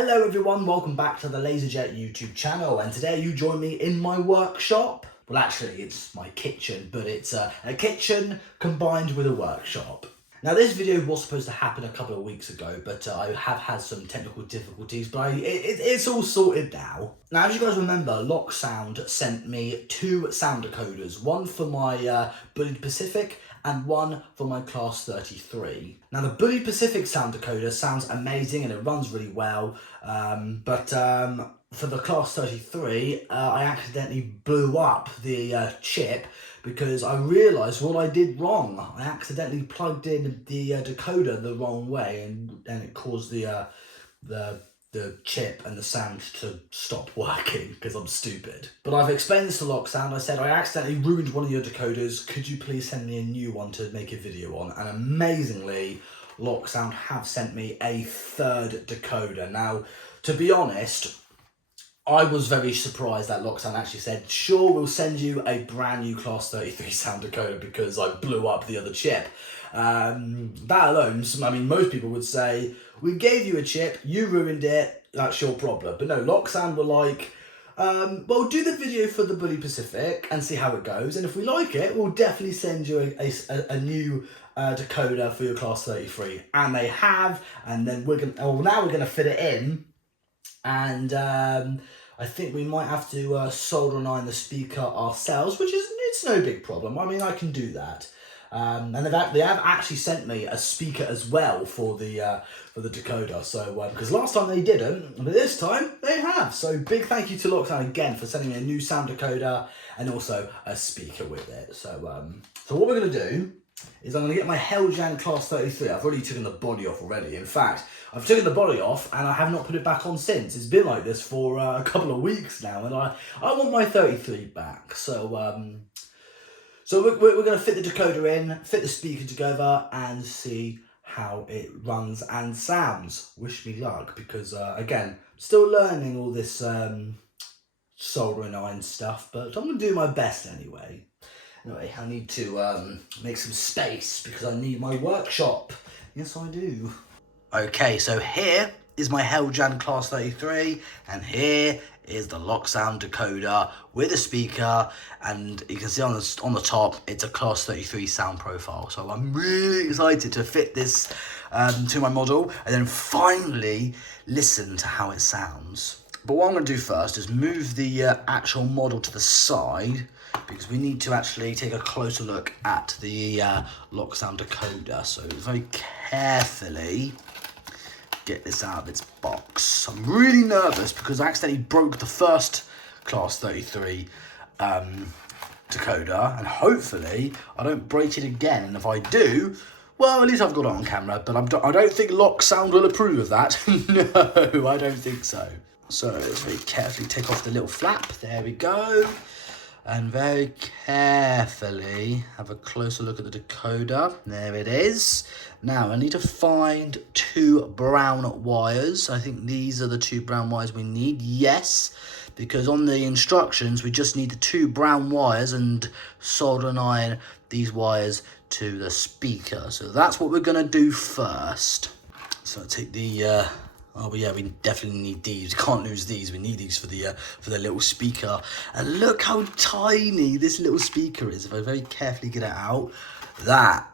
Hello everyone, welcome back to the LaZeR YouTube channel, and today you join me in my workshop. Well, actually it's my kitchen, but it's a kitchen combined with a workshop. Now this video was supposed to happen a couple of weeks ago, but I have had some technical difficulties, but it's all sorted now. Now, as you guys remember, Loksound sent me two sound decoders, one for my Bullied Pacific and one for my Class 33. Now the Bullied Pacific sound decoder sounds amazing and it runs really well, but for the Class 33, I accidentally blew up the chip because I realised what I did wrong. I accidentally plugged in the decoder the wrong way, and it caused the chip and the sound to stop working because I'm stupid. But I've explained this to Loksound. I said, I accidentally ruined one of your decoders. Could you please send me a new one to make a video on? And amazingly, Loksound have sent me a third decoder. Now, to be honest, I was very surprised that Loksound actually said, sure, we'll send you a brand new Class 33 sound decoder because I blew up the other chip. That alone, I mean, most people would say, we gave you a chip, you ruined it, that's your problem. But no, Loksound were like, well, do the video for the Bullied Pacific and see how it goes. And if we like it, we'll definitely send you a new decoder for your Class 33. And they have, and then now we're gonna fit it in. And I think we might have to solder and iron the speaker ourselves, which it's no big problem. I mean, I can do that. And they have actually sent me a speaker as well for the decoder. So because last time they didn't, but this time they have. So big thank you to Loksound again for sending me a new sound decoder and also a speaker with it. So what we're gonna do is I'm gonna get my Heljan Class 33. I've already taken the body off already. In fact, I've taken the body off and I have not put it back on since. It's been like this for a couple of weeks now, and I want my 33 back. So we're going to fit the decoder in, fit the speaker together, and see how it runs and sounds. Wish me luck, because again, still learning all this solder and iron stuff, but I'm going to do my best anyway. Anyway, I need to make some space because I need my workshop. Yes, I do. Okay, so here is my Heljan Class 33, and here is the Loksound decoder with a speaker, and you can see on the top it's a Class 33 sound profile. So I'm really excited to fit this to my model and then finally listen to how it sounds. But what I'm going to do first is move the actual model to the side, because we need to actually take a closer look at the Loksound decoder. So very carefully get this out of its box. I'm really nervous because I accidentally broke the first Class 33 decoder, and hopefully I don't break it again. And if I do, well, at least I've got it on camera, but I don't think Loksound will approve of that. No, I don't think so. So let's very carefully take off the little flap. There we go. And very carefully have a closer look at the decoder. There it is. Now I need to find two brown wires. I think these are the two brown wires we need. Yes, because on the instructions we just need the two brown wires and solder and iron these wires to the speaker. So that's what we're gonna do first. So I'll take the oh yeah, we definitely need these. We can't lose these. We need these for the little speaker. And look how tiny this little speaker is. If I very carefully get it out, that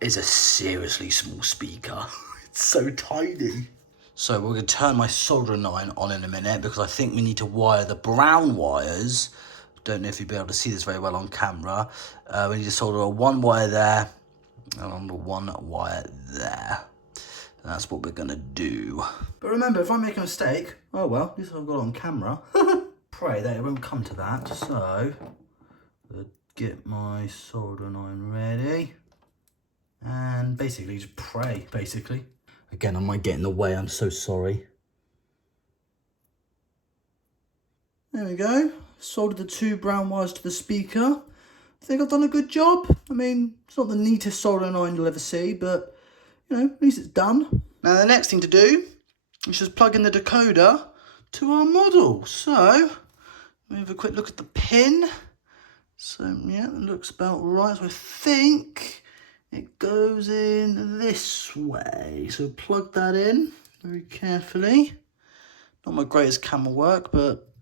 is a seriously small speaker. It's so tiny. So we're going to turn my soldering iron on in a minute, because I think we need to wire the brown wires. Don't know if you'll be able to see this very well on camera. We need to solder one wire there and one wire there. That's what we're gonna do. But remember, if I make a mistake, oh well, at least I've got it on camera. Pray that it won't come to that. So, get my soldering iron ready. And basically just pray, basically. Again, I might get in the way, I'm so sorry. There we go. Soldered the two brown wires to the speaker. I think I've done a good job. I mean, it's not the neatest soldering iron you'll ever see, but you know, at least it's done. Now the next thing to do is just plug in the decoder to our model. So, we have a quick look at the pin. So yeah, it looks about right. So I think it goes in this way. So plug that in very carefully. Not my greatest camera work, but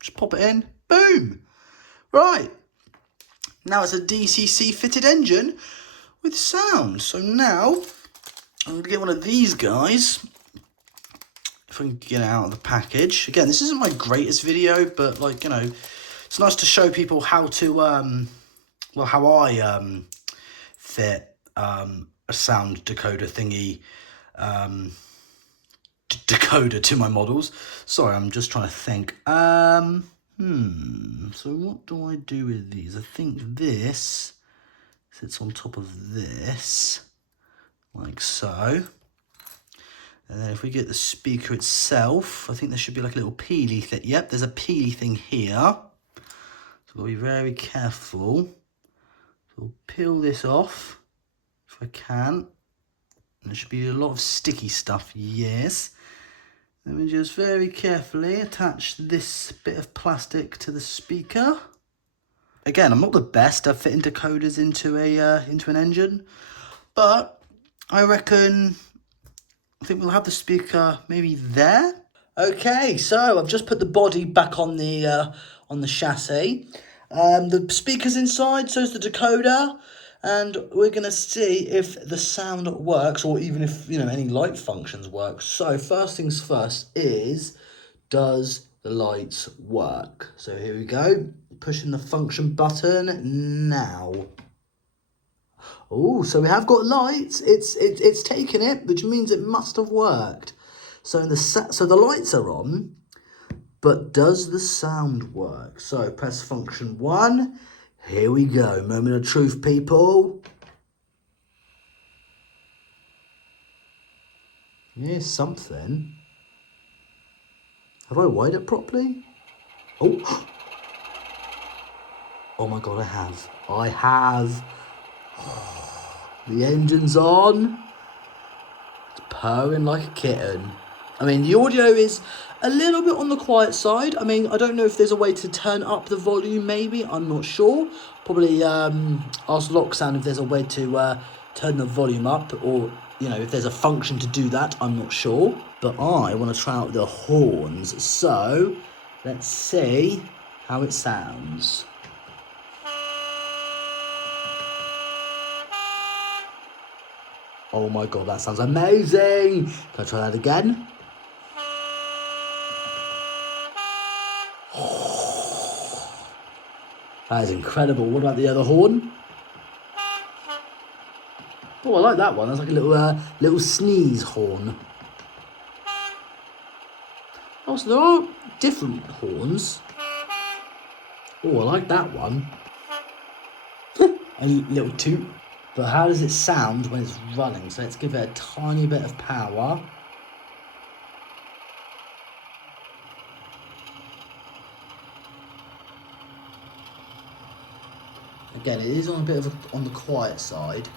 just pop it in. Boom! Right. Now it's a DCC fitted engine with sound. So now I'm going to get one of these guys. If I can get it out of the package. Again, this isn't my greatest video, but like, you know, it's nice to show people how to, well, how I fit a sound decoder thingy, decoder to my models. Sorry, I'm just trying to think. So what do I do with these? I think this sits on top of this, like so. And then if we get the speaker itself, I think there should be like a little peely thing. Yep, there's a peely thing here. So I'll be very careful. So we'll peel this off if I can. And there should be a lot of sticky stuff, yes. Let me just very carefully attach this bit of plastic to the speaker. Again, I'm not the best at fitting decoders into an engine, but I reckon, I think we'll have the speaker maybe there. Okay, so I've just put the body back on the chassis. The speaker's inside, so is the decoder. And we're going to see if the sound works, or even if, you know, any light functions work. So first things first is, does the lights work? So here we go. Pushing the function button now. Oh, so we have got lights. It's taken it, which means it must have worked. So the lights are on, but does the sound work? So press function 1. Here we go. Moment of truth, people. Here's something. Have I wired it properly? Oh. Oh my God, I have. The engine's on. It's purring like a kitten. I mean, the audio is a little bit on the quiet side. I mean, I don't know if there's a way to turn up the volume, maybe. I'm not sure. Probably ask Loksound if there's a way to turn the volume up, or, you know, if there's a function to do that. I'm not sure. But I want to try out the horns. So let's see how it sounds. Oh my God, that sounds amazing. Can I try that again? That is incredible. What about the other horn? Oh, I like that one. That's like a little sneeze horn. Oh, so there are different horns. Oh, I like that one. A little toot. But how does it sound when it's running? So let's give it a tiny bit of power. Again, it is on a bit of on the quiet side.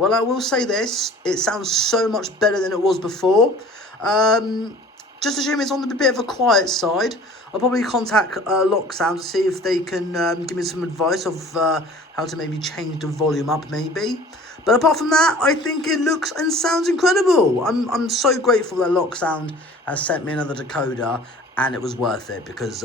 Well, I will say this, it sounds so much better than it was before. Just assume it's on the bit of a quiet side. I'll probably contact Loksound to see if they can give me some advice of how to maybe change the volume up, maybe. But apart from that, I think it looks and sounds incredible. I'm so grateful that Loksound has sent me another decoder, and it was worth it, because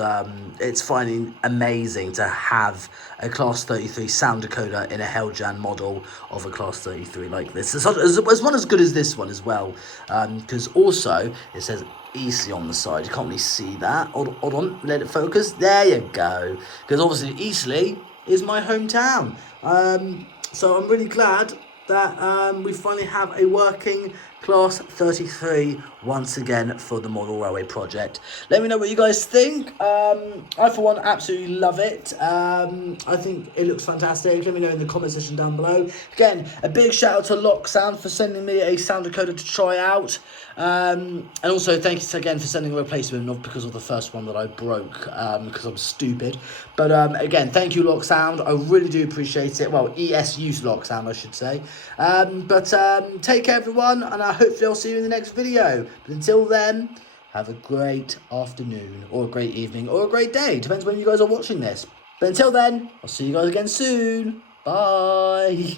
it's finding amazing to have a Class 33 sound decoder in a Heljan model of a Class 33 like this. As one as good as this one as well, because also it says Eastleigh on the side. You can't really see that. Hold on, let it focus. There you go. Because obviously Eastleigh is my hometown. So I'm really glad that we finally have a working Class 33 once again for the Model Railway project. Let me know what you guys think. I for one absolutely love it. I think it looks fantastic. Let me know in the comment section down below. Again, a big shout out to Loksound for sending me a sound decoder to try out. And also thank you again for sending a replacement, not because of the first one that I broke, because I'm stupid. But again, thank you Loksound. I really do appreciate it. Well, ESU's Loksound, I should say. But take care everyone, and hopefully I'll see you in the next video. But until then, have a great afternoon, or a great evening, or a great day. Depends when you guys are watching this. But until then, I'll see you guys again soon. Bye.